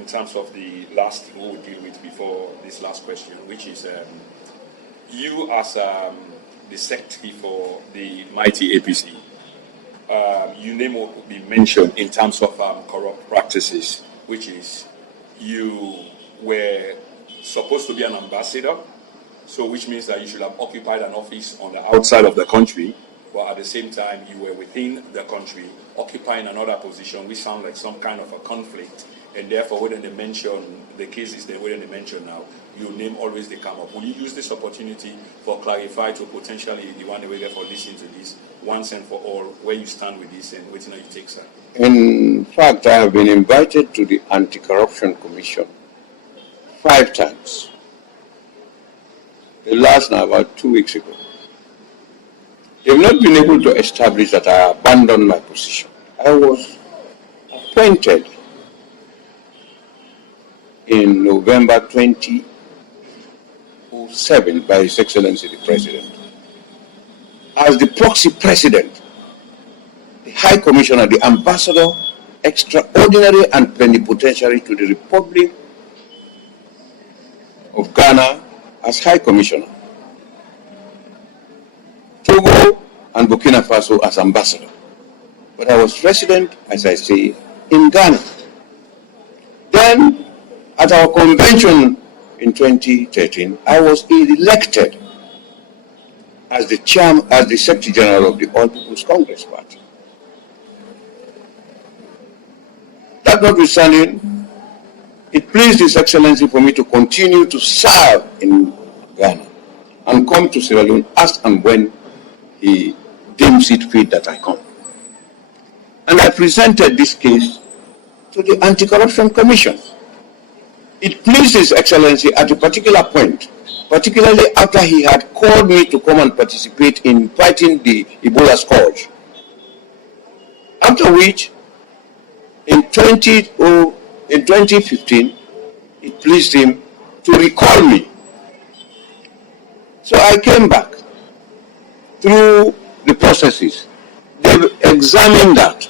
in terms of the last thing we'll deal with before this last question, which is you as the secretary for the mighty APC, your name will be mentioned in terms of corrupt practices, which is you were supposed to be an ambassador, so which means that you should have occupied an office on the outside of the country, but at the same time you were within the country occupying another position, which sounds like some kind of a conflict, and therefore when they mention the cases they wouldn't mention now, your name always they come up. Will you use this opportunity for clarify to potentially the one way for listening to this once and for all where you stand with this and what you take, sir? In fact, I have been invited to the Anti-Corruption Commission 5 times. The last now about 2 weeks ago. They have not been able to establish that I abandoned my position. I was appointed in November 2007 by His Excellency the President as the proxy president, the High Commissioner, the Ambassador, Extraordinary and Plenipotentiary to the Republic of Ghana as High Commissioner, Togo and Burkina Faso as Ambassador. But I was resident, as I say, in Ghana. Then, at our convention in 2013, I was elected as the Secretary General of the All People's Congress Party. That notwithstanding, it pleased His Excellency for me to continue to serve in Ghana and come to Sierra Leone as and when he deems it fit that I come. And I presented this case to the Anti-Corruption Commission. It pleased His Excellency at a particular point, particularly after he had called me to come and participate in fighting the Ebola scourge. After which, in 2015, it pleased him to recall me. So I came back through the processes. They examined that.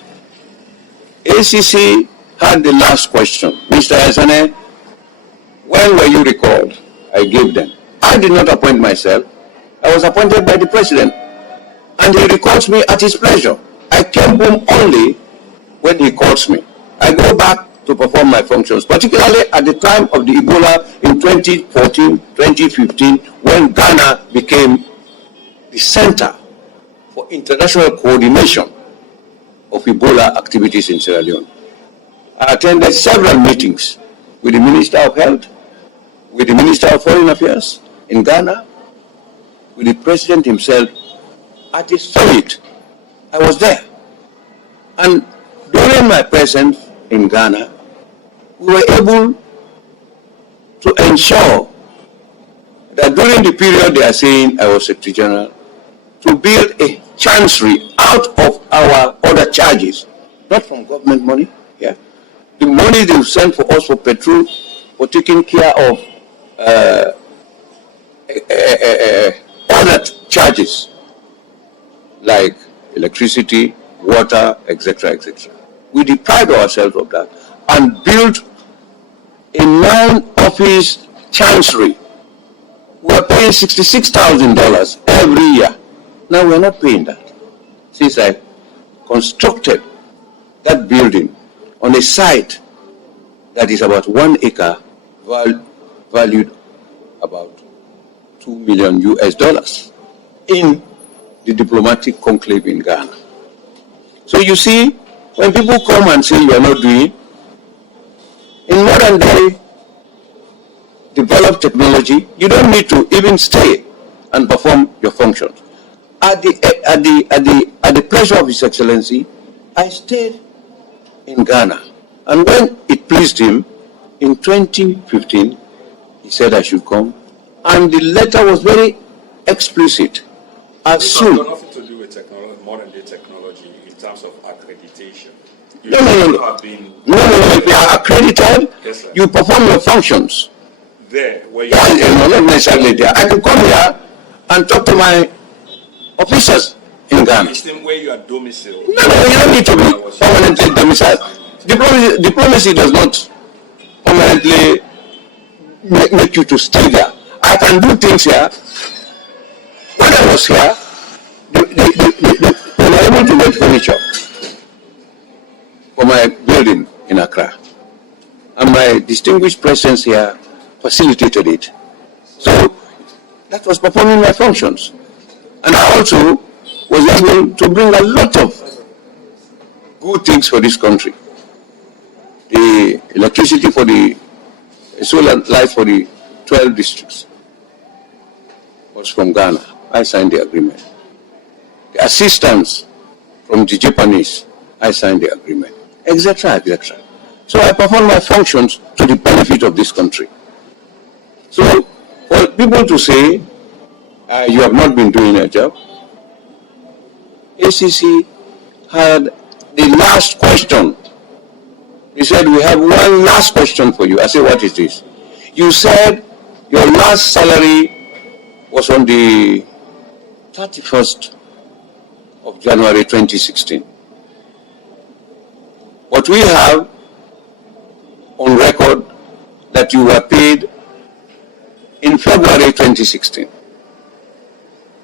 ACC had the last question. Mr. Yansaneh, when were you recalled? I gave them. I did not appoint myself. I was appointed by the President. And he recalls me at his pleasure. I came home only when he calls me. I go back to perform my functions, particularly at the time of the Ebola in 2014, 2015, when Ghana became the center for international coordination of Ebola activities in Sierra Leone. I attended several meetings with the Minister of Health, with the Minister of Foreign Affairs in Ghana, with the President himself at the summit. I was there. And during my presence in Ghana, we were able to ensure that during the period they are saying I was Secretary General, to build a chancery out of our other charges, not from government money, yeah. The money they sent for us for petrol, for taking care of other charges like electricity, water, etc., etc. We deprived ourselves of that and built a 9-office chancery. We are paying $66,000 every year. Now we are not paying that. Since I constructed that building on a site that is about 1 acre, valued about $2 million in the diplomatic conclave in Ghana. So you see, when people come and say you are not doing, in modern day developed technology, you don't need to even stay and perform your functions. At the pleasure of His Excellency, I stayed in Ghana. And when it pleased him, in 2015, he said I should come. And the letter was very explicit. As soon... It's got nothing to do with modern day technology in terms of accreditation. No. If you are accredited, yes, you perform your functions. There, where you not necessarily there. I can come here and talk to my officers in Ghana. Where you are domiciled. No, you don't need to be permanently domiciled. Diplomacy does not permanently make you to stay there. I can do things here. When I was here, we were able to get furniture for my building in Accra. And my distinguished presence here facilitated it. So that was performing my functions. And I also was able to bring a lot of good things for this country. The electricity for the solar light for the 12 districts was from Ghana. I signed the agreement. The assistance from the Japanese, I signed the agreement, etc., etc. So I perform my functions to the benefit of this country. So for people to say, you have not been doing a job, ACC had the last question. He said, we have one last question for you. I said, what is this? You said your last salary was on the 31st of January 2016. What we have on record that you were paid in February 2016.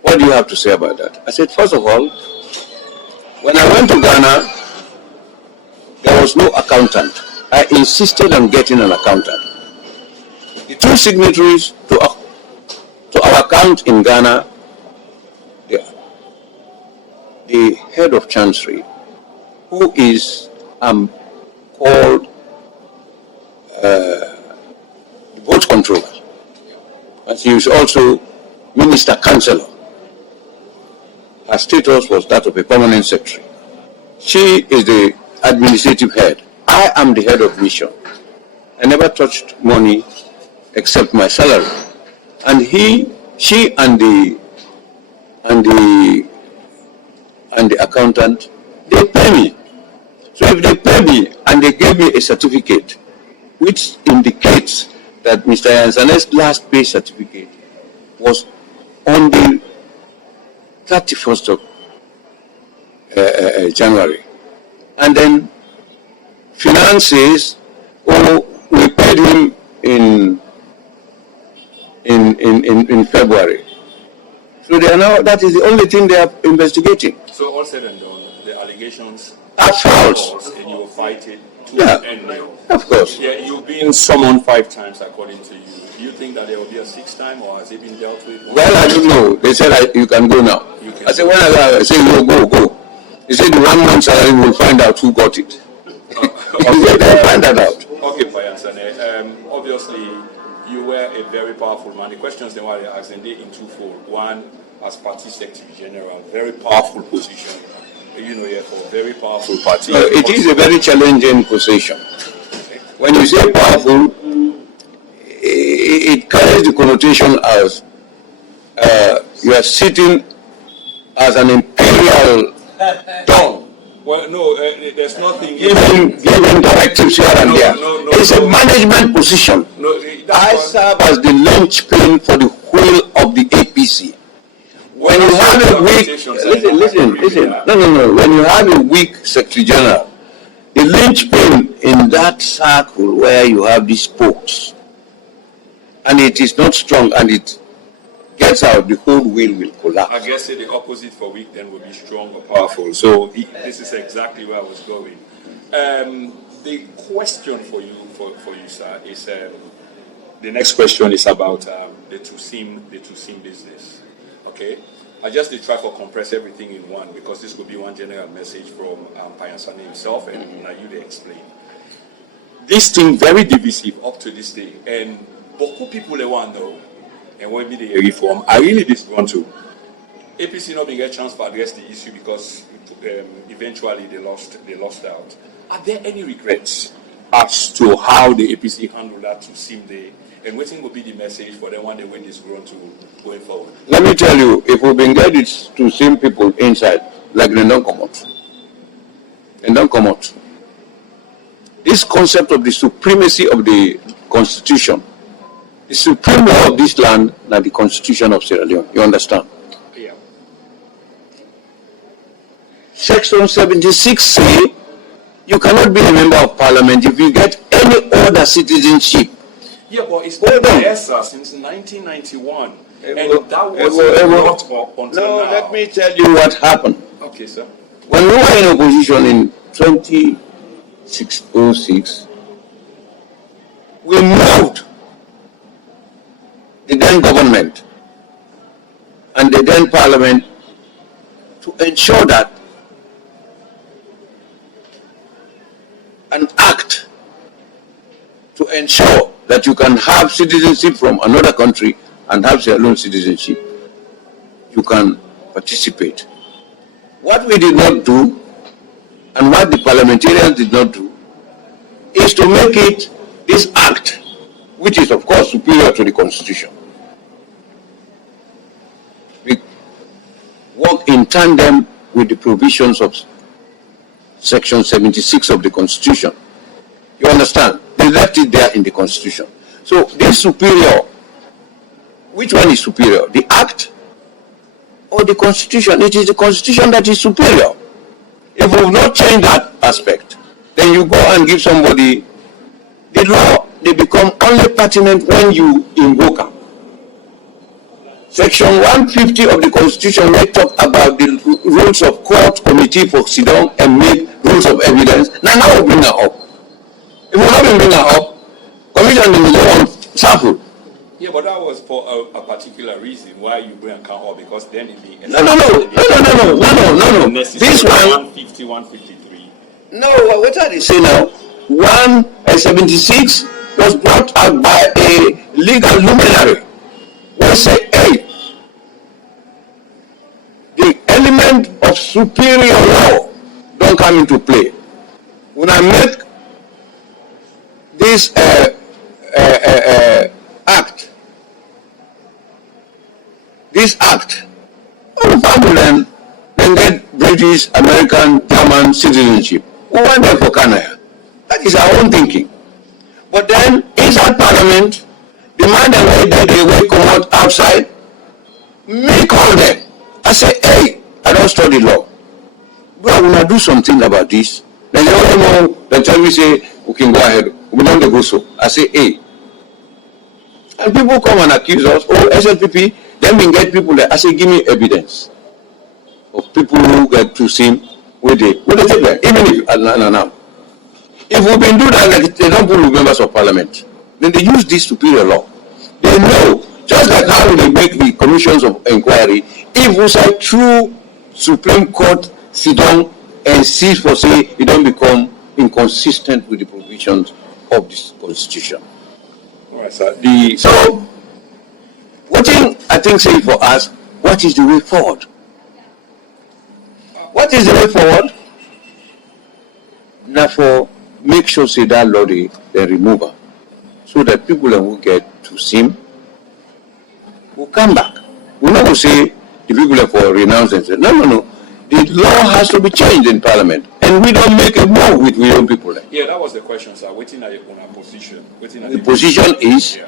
What do you have to say about that? I said, first of all, when I went to Ghana, there was no accountant. I insisted on getting an accountant. The two signatories to our account in Ghana, the head of Chancery, who is called the board controller, and she is also Minister Councillor. Her status was that of a permanent secretary. She is the administrative head. I am the head of mission. I never touched money except my salary. And she and the accountant, they pay me. So if they pay me and they gave me a certificate which indicates that Mr. Yansaneh's last pay certificate was on the 31st of January. And then finances, we paid him in February. So they are now, that is the only thing they are investigating. So all said and done, the allegations are false. And you will fight it to the end now. Of course. Yeah, you've been summoned 5 times according to you. Do you think that there will be a 6th time, or has it been dealt with? Well, I don't know. They said you can go now. I said, when I said, no, go. He said, the 1 month salary will find out who got it. They'll find that out. Okay, Yansaneh. Obviously, you were a very powerful man. The questions they were asking, they in twofold. One, as party secretary general, very powerful position. For a very powerful party. It is a very challenging position. When you say powerful, it carries the connotation as you are sitting as an imperial don. Well, no, there's nothing. Giving directives here and there. It's a management position. I serve as the linchpin for the whole of the APC. When you have a weak, listen. No. When you have a weak Secretary General, the linchpin in that circle where you have these spokes, and it is not strong, and it gets out, the whole wheel will collapse. I guess the opposite for weak then will be strong or powerful. So this is exactly where I was going. The question for you, sir, is the next question is about the two-sim business. Okay, I just did try to compress everything in one, because this could be one general message from Yansaneh himself, and now you explain. This thing very divisive up to this day, and beaucoup people they want though, and when be the reform, I really just want to. APC not being a chance to address the issue because eventually they lost out. Are there any regrets as to how the APC handled that to sim day? And what will be the message for them when they win this grown to going forward? Let me tell you, if we've been getting to sim people inside, like they don't come out. They don't come out. This concept of the supremacy of the Constitution, the supreme law of this land, not the Constitution of Sierra Leone. You understand? Yeah. Section 76 say you cannot be a member of parliament if you get any any other citizenship. Yeah, but it's been there, sir, since 1991. And that was not until now. No, let me tell you what happened. Okay, sir. When we were in opposition in 2006, we moved the then government and the then parliament to ensure that an act to ensure that you can have citizenship from another country and have your own citizenship, you can participate. What we did not do, and what the parliamentarians did not do, is to make it this act, which is of course superior to the Constitution. We work in tandem with the provisions of Section 76 of the Constitution. You understand? They left it there in the Constitution. So this superior, which one is superior? The act or the Constitution? It is the Constitution that is superior. If we have not changed that aspect, then you go and give somebody the law, they become only pertinent when you invoke them. Section 150 of the Constitution, they talk about the rules of court committee for sit down and make rules of evidence. Now we bring her up. If we haven't bring her up, commission will go on sample. Yeah, but that was for a particular reason why you bring account up, because then it being No. This one 150, 153. No, what are they saying now? 176 was brought out by a legal luminary. We say, hey, the element of superior law don't come into play. When I make this act, all the family then get British, American, German citizenship. We went there for Canada. That is our own thinking. But then, inside Parliament, the man that wait there, they will come out outside, me call them. I say, hey, I don't study law. But I want to do something about this. Then they all know, they tell me, say, we can go ahead. We don't go so. I say, hey. And people come and accuse us, oh, SLPP, then we get people there. I say, give me evidence of people who get to see where they take them. Even if, no. If we can do that, like they don't put members of parliament, then they use this superior law. They know, just like how they make the commissions of inquiry, if we say true Supreme Court sit down and see for say it don't become inconsistent with the provisions of this Constitution. All right, sir. So, what I think say for us, what is the way forward? What is the way forward? Therefore, make sure say that law they remove her, so that people who get to see him will come back. We not say the people for renounce and say no. The law has to be changed in Parliament, and we don't make a move with we own people. Yeah, that was the question, sir. Waiting at on our position. The position is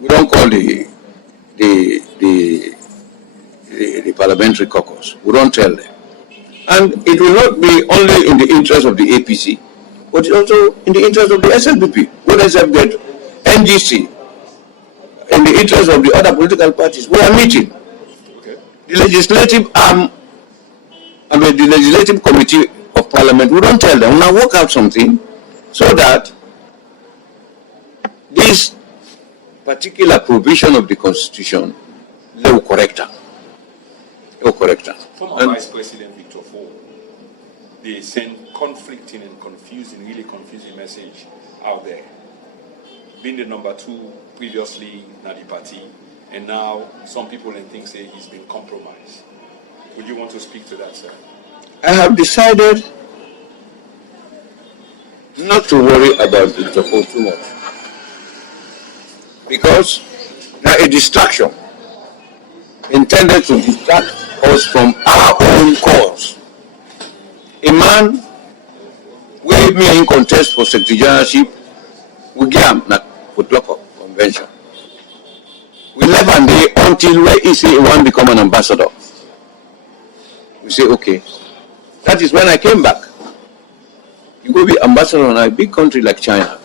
we don't call the parliamentary caucus. We don't tell them. And it will not be only in the interest of the APC, but also in the interest of the SLPP. What does that get? NGC, in the interest of the other political parties. We are meeting. Okay. The legislative arm, the legislative committee of Parliament, we don't tell them. We now work out something so that this particular provision of the Constitution, they will correct her. Former Vice President Victor Foday, they send conflicting and really confusing message out there. Being the number 2 previously in the party, and now some people and things say he's been compromised. Would you want to speak to that, sir? I have decided not to worry about Victor Foday too much, because they're a distraction intended to distract us from our own cause. A man with me in contest for secretary generalship, we get him na Footlocker convention. We left and day until where he say he want to become an ambassador. We say okay. That is when I came back. You go be ambassador in a big country like China.